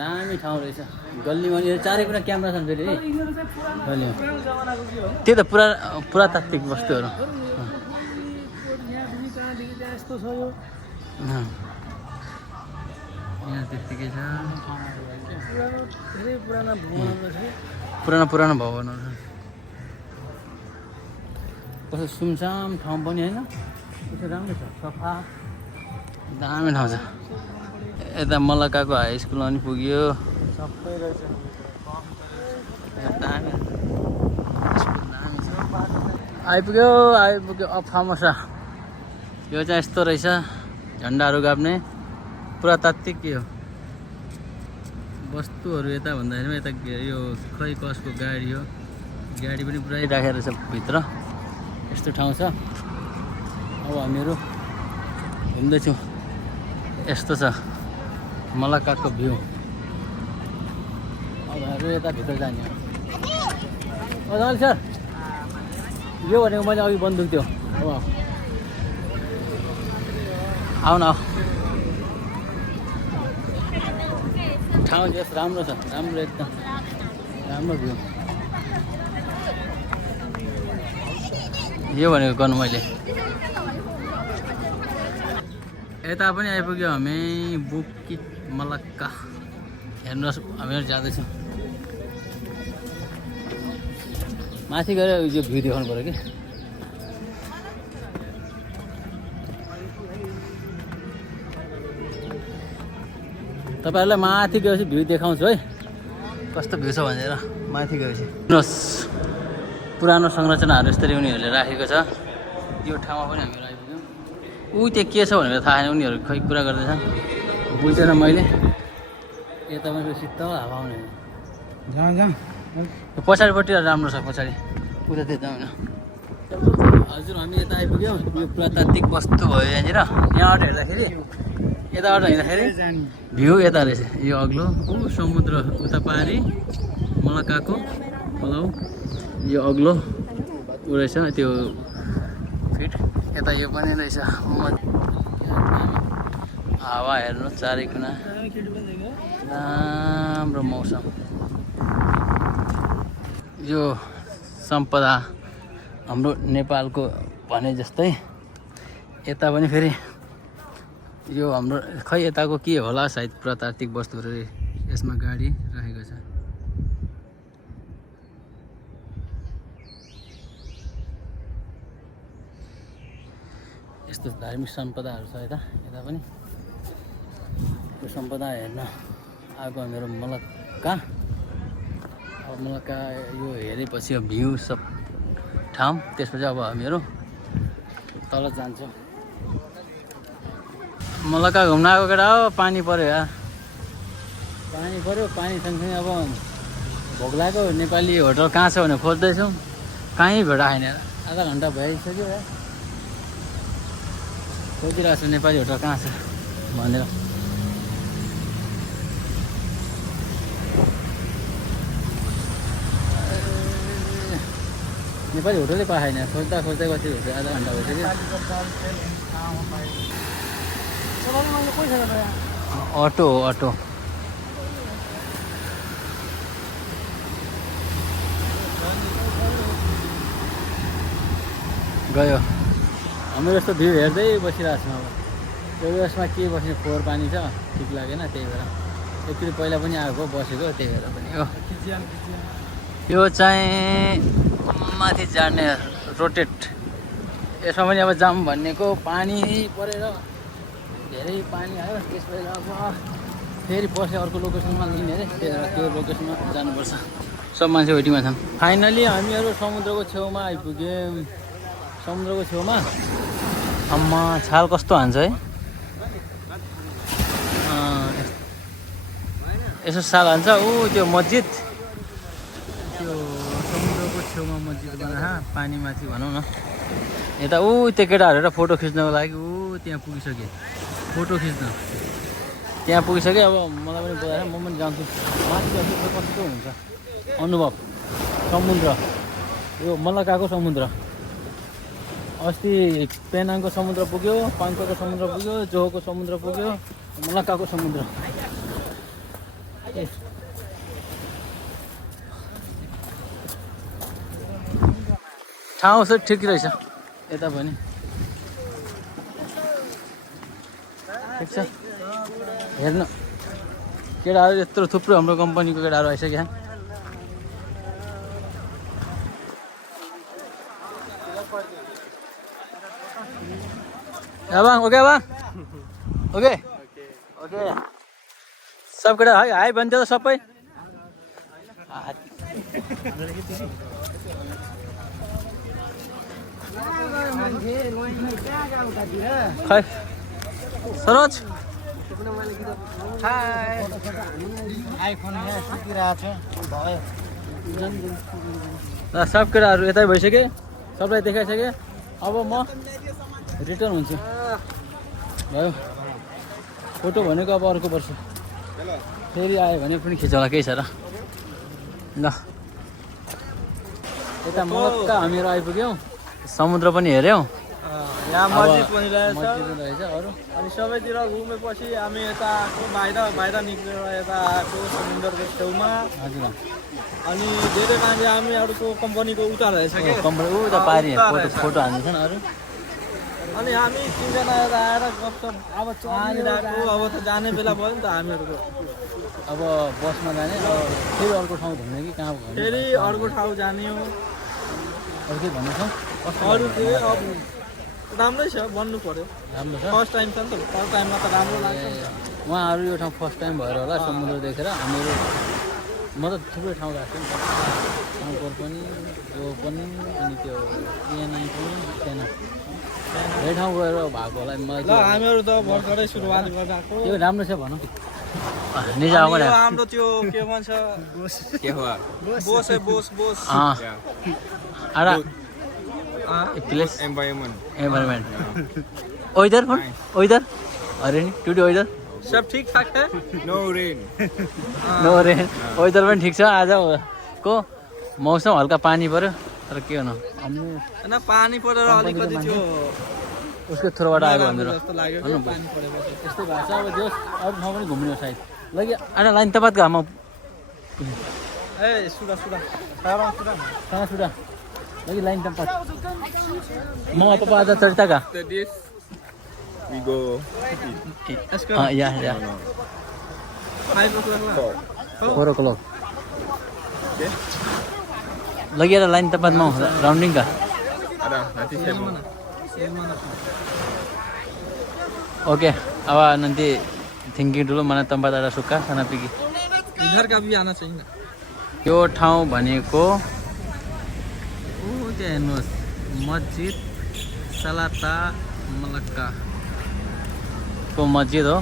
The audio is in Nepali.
दामी ठाउँ रहेछ गल्लीमा नि चारैपट्टि क्यामेरा छन् फेरि है गल्लीमा त्यही त पुरातात्विक वस्तुहरू यहाँ त्यत्तिकै छ पुरानो भवनहरू छ कस्तो सुनसान ठाउँ पनि होइन कस्तो राम्रो छ सफा दामी ठाउँ छ यता मलकाको हाई स्कुलमा पनि पुग्यो सबै रहेछ दामी आइपुग्यो अफामसा यो चाहिँ यस्तो रहेछ झन्डाहरू गाप्ने पुरातात्विक के हो वस्तुहरू यता भन्दाखेरि यता यो खै कसको गाडी हो गाडी पनि पुरै राखेर रहेछ भित्र यस्तो ठाउँ छ अब हामीहरू घुम्दैछौँ यस्तो छ मलकाको भ्यू अब हामीहरू यता भित्र जाने हो सर यो भनेको मैले अघि बन्दुक थियो अब आऊ न ठाउँ चाहिँ राम्रो छ राम्रो एकदम राम्रो भ्यू यो भनेको गर्नु मैले यता पनि आइपुग्यो हामी बुकित मलक्का हेर्नुहोस् हामीहरू जाँदैछौँ माथि गएर यो भ्यू देखाउनु पऱ्यो कि तपाईँहरूलाई माथि गएपछि भ्यू देखाउँछु है कस्तो भ्यू छ भनेर माथि गएपछि हेर्नुहोस् पुरानो संरचनाहरू यसरी उनीहरूले राखेको छ यो ठाउँमा पनि हामीहरू आइपुग्यौँ ऊ त्यो के छ भनेर थाहा छैन उनीहरू खै कुरा गर्दैछन् बुझ्दैन मैले यता पनि शीतल हावा आउने जहाँ पछाडिपट्टि राम्रो छ पछाडि उता त्यता होइन हजुर हामी यता आइपुग्यौँ यो पुरातात्विक वस्तु भयो यहाँनिर यहाँबाट हेर्दाखेरि यताबाट हिँड्दाखेरि भ्यू यता रहेछ यो अग्लो ऊ समुद्र उता पारी मलकाको पलाउ यो अग्लो ऊ रहेछ त्यो फिट यता यो पनि रहेछ हावा हेर्नु चारै कुना राम्रो मौसम यो सम्पदा हाम्रो नेपालको भने जस्तै यता पनि फेरि यो हाम्रो खै यताको के होला सायद पुरातात्विक वस्तुहरू यसमा गाडी राखेको छ यस्तो धार्मिक सम्पदाहरू छ यता पनि यो सम्पदा हेर्न आएको मेरो मलक्का अब मलक्का यो हेरेपछि अब भ्यू सब ठाउँ त्यसपछि अब हामीहरू तल जान्छौँ मलक्का घुम्न आएको केटा हो पानी पऱ्यो यार पानी पऱ्यो पानी सँगसँगै अब भोक लाग्यो नेपाली होटल कहाँ छ भने खोज्दैछौँ कहीँ भेटा छैन आधा घन्टा भइसक्यो यार खोजिरहेको छु नेपाली होटल कहाँ छ भनेर नेपाली होटलै पाएन खोज्दा कति हुन्छ आधा घन्टा भइसक्यो अटो हो अटो गयो हाम्रो यस्तो भ्यू हेर्दै बसिरहेको छौँ अब यो उयसमा के बस्ने फोहोर पानी छ ठिक लागेन त्यही भएर एकचोटि पहिला पनि आएको बसेको त्यही भएर पनि हो यो चाहिँ माथि जाने रोटेट यसमा पनि अब जाम भन्नेको पानी परेर धेरै पानी आयो त्यसपछि अब फेरि पछि अर्को लोकेसनमा लिने अरे त्यो लोकेसनमा जानुपर्छ सब मान्छे वेटिङमा छन् फाइनली हामीहरू समुद्रको छेउमा आइपुग्यौँ समुद्रको छेउमा अम्मा छाल कस्तो हान्छ है यसो छाल हान्छ ऊ त्यो मस्जिद त्यो समुद्रको छेउमा मस्जिद बना पानी माथि भनौँ न यता ऊ त्यो केटाहरू एउटा फोटो खिच्नको लागि ऊ त्यहाँ पुगिसकेँ फोटो खिच्न त्यहाँ पुगिसकेँ अब मलाई पनि बोलाएर म पनि जान्छु माथि गएपछि कस्तो हुन्छ अनुभव समुद्र यो मलक्काको समुद्र अस्ति पेनाङको समुद्र पुग्यो पाङ्कोको समुद्र पुग्यो जोहोको समुद्र पुग्यो मलक्काको समुद्र ठाउँ चाहिँ ठिक रहेछ यता पनि ठिक छ हेर्नु केटाहरू यत्रो थुप्रो हाम्रो कम्पनीको केटाहरू आइसक्यो Abang, oke bang? Oke? Oke. सब केटा है हाई भन्छ त सबै खै सरोज सब केटाहरू यतै भइसके सबलाई देखाइसके अब म रिटर्न हुन्छु भयो फोटो भनेको अब अर्को वर्ष फेरि आयो भने पनि खिचौँला केही छ र ल यता मक्का हामीहरू आइपुग्यौँ समुद्र पनि हेऱ्यौँ यहाँ मस्जिद पनि रहेछ अरू अनि सबैतिर घुमेपछि हामी यता आएको बाहिर निक्लेर यता आएको समुद्रको छेउमा हजुर अनि धेरै मान्छे हामी अरूको कम्पनीको उता रहेछ क्या कम्पनी उता पारि फोटो हाल्नु छ नि अरू अनि हामी तिनजना यता आएर गफसप अब चलिरहेको अब त जाने बेला भयो नि त हामीहरूको अब बसमा जाने फेरि अर्को ठाउँ घुम्ने कि कहाँ घुम्ने फेरि अर्को ठाउँ जाने हो अरू के भन्नु छ अरू के अब राम्रै छ भन्नु पर्यो राम्रो छ फर्स्ट टाइम छ नि त फर्स्ट टाइममा त राम्रो लाग्छ उहाँहरू यो ठाउँ फर्स्ट टाइम भएर होला समुद्र देखेर हामीहरू म त थुप्रै ठाउँ गएको थिएँ नि त ठाउँकोर पनि यो पनि अनि त्यो एएनआई पनि थिएन धेरै ठाउँ गएर भएको होला मलाई ल हामीहरू त भर्खरै सुरुवात गरेको त्यो राम्रो छ भनौँ निजा आएको हाम्रो त्यो के भन्छ बोस आरा प्लेस एनवायरमेंट वेदर वेदर अरे नि टुडे वेदर सब ठीक ठाक है नो रेन वेदर पनि ठिक छ आज को मौसम हल्का पानी पर्यो तर के गर्नु हैन पानी परेर अलिकति त्यो उसको थ्रोबाट आएको हामीहरू जस्तो लाग्यो कि पानी परेपछि त्यस्तै भएको छ अब जो अरू ठाउँ पनि घुम्ने हो सायद लगी आधा लाइन तपाईँ घाम ए सुडा लगी लाइन तपाईँ म apa ada cerita kah? We go. Ya. 4 o'clock. Okay. Lagi ada lain tempat mau rounding kah? Ada, nanti saya mau. Oke, awak nanti thinking dulu mana tempat ada suka sana pergi. इधर का भी आना चाहिए ना यो ठाउँ भनेको त्यहाँ हेर्नुहोस् मस्जिद सलाता मलक्का को मस्जिद हो